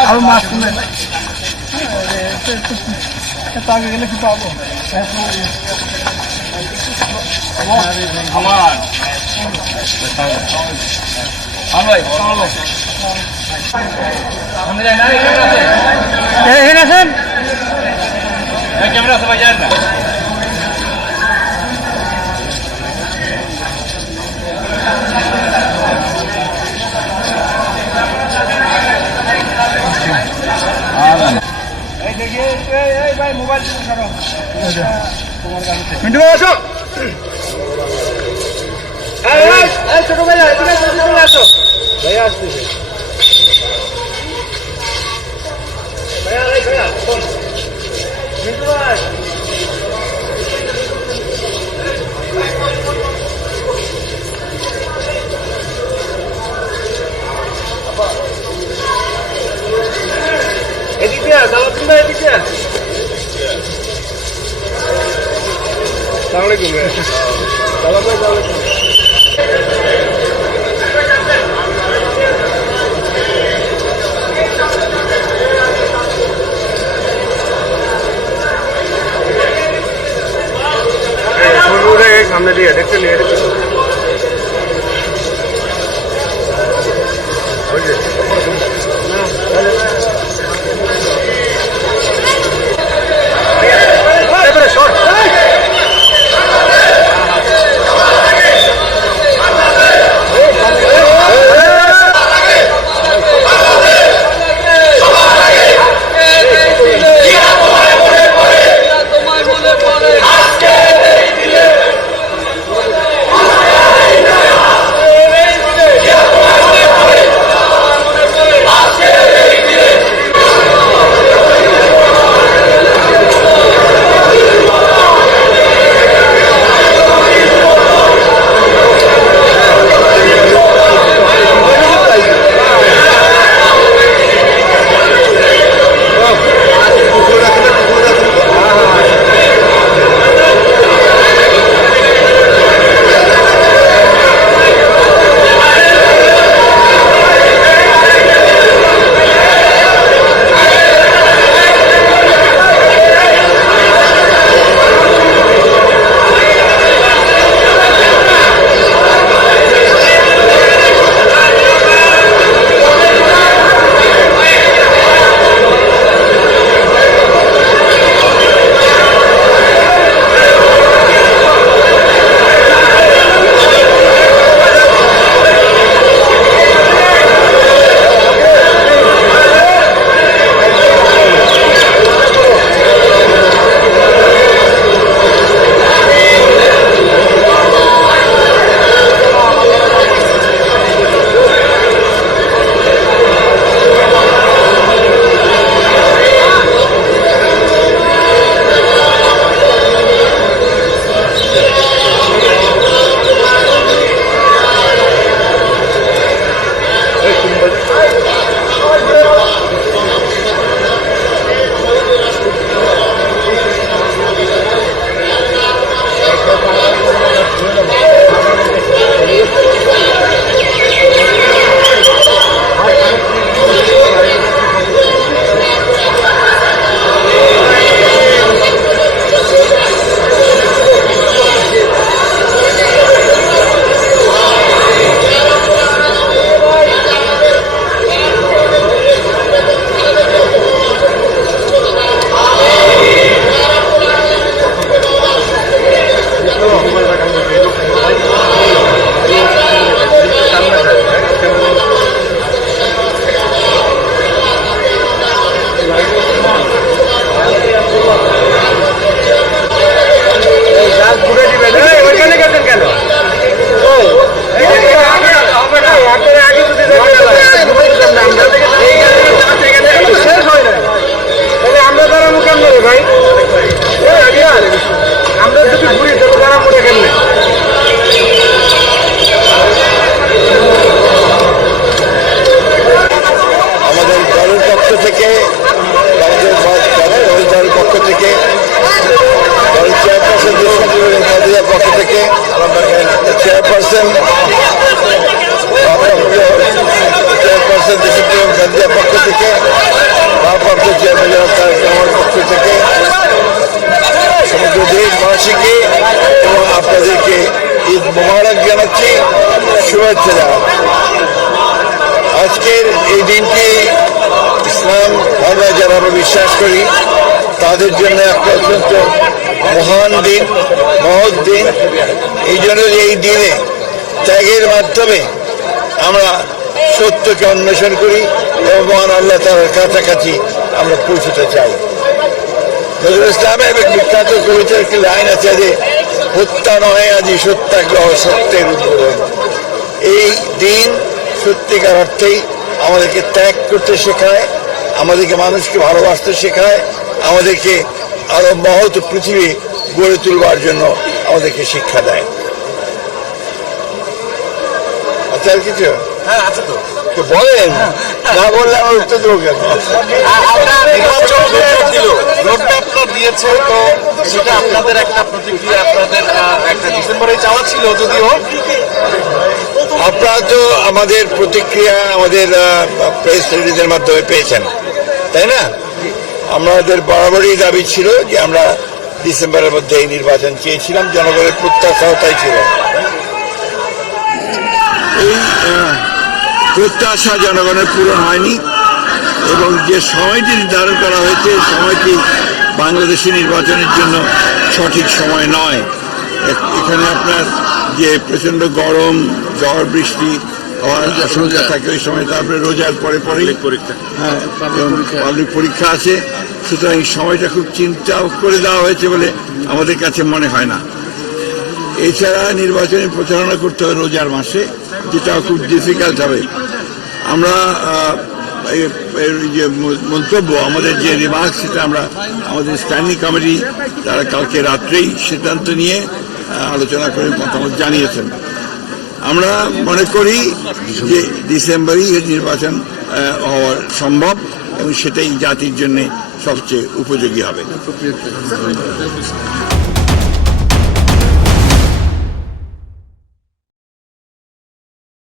আরো মাছ তুলে আগে গেলে কি পাবো আমার এখানে আছেন ক্যামেরা সবাই যায় না ভাই মোবাইল মিন্টু ভাই আসো ছোট ভাই আসো ভাইয়া আসতেছে ভাইয়া মিন্টু ভাই এদিকে সালাউদ্দিন ভাই এদিকে আসসালামু আলাইকুম সালাম ভাই সামনে দিয়ে দেখতে নিয়ে থেকে মোবারক জানাচ্ছি, শুভেচ্ছা জানাচ্ছি। আজকের এই দিনটি ইসলাম ধর্মে যারা আমরা বিশ্বাস করি তাদের জন্য একটা অত্যন্ত মহান দিন, মহৎ দিন। এই জন্য এই দিনে ত্যাগের মাধ্যমে আমরা সত্যকে অন্বেষণ করি এবং মহান আল্লাহ তাআলার কাছাকাছি আমরা পৌঁছতে চাই। নজরুল ইসলামের বিখ্যাত কবিতার একটি লাইন আছে যে হত্যা নয় আজি সত্যাগ্রহ সত্যের উদ্বোধন। এই দিন সত্যিকার অর্থেই আমাদেরকে ত্যাগ করতে শেখায়, আমাদেরকে মানুষকে ভালোবাসতে শেখায়, আমাদেরকে আরো মহৎ পৃথিবী গড়ে তুলবার জন্য আমাদেরকে শিক্ষা দেয়। আচ্ছা, আর কিছু? হ্যাঁ আছে তো। তো বলেন, না বললে আমার উত্তর দেবো কেন? রোডম্যাপটা দিয়েছে, তো সেটা আপনাদের একটা প্রতিক্রিয়া, আপনাদের একটা ডিসেম্বরে যাওয়া ছিল যদিও। আপনারা তো আমাদের প্রতিক্রিয়া আমাদের প্রেস রিলিজের মাধ্যমে পেয়েছেন, তাই না? আমাদের বরাবরই দাবি ছিল যে আমরা ডিসেম্বরের মধ্যে এই নির্বাচন চেয়েছিলাম, জনগণের প্রত্যাশাও তাই ছিল। এই প্রত্যাশা জনগণের পূরণ হয়নি এবং যে সময়টি নির্ধারণ করা হয়েছে সময়টি বাংলাদেশি নির্বাচনের জন্য সঠিক সময় নয়। এখানে আপনার যে প্রচন্ড গরম, ঝড় বৃষ্টি হওয়ার আশঙ্কা থাকে ওই সময়, তারপরে রোজার পরে পরীক্ষা, হ্যাঁ পাবলিক পরীক্ষা আছে। সুতরাং এই সময়টা খুব চিন্তা করে দেওয়া হয়েছে বলে আমাদের কাছে মনে হয় না। এছাড়া নির্বাচনে প্রচারণা করতে হবে রোজার মাসে, যেটাও খুব ডিফিকাল্ট হবে। আমরা যে মন্তব্য, আমাদের যে রিমার্ক, সেটা আমরা আমাদের স্ট্যান্ডিং কমিটি তারা কালকে রাত্রেই সিদ্ধান্ত নিয়ে আলোচনা করে মতামত জানিয়েছেন। আমরা মনে করি যে ডিসেম্বরেই নির্বাচন হওয়া সম্ভব এবং সেটাই জাতির জন্য সবচেয়ে উপযোগী হবে।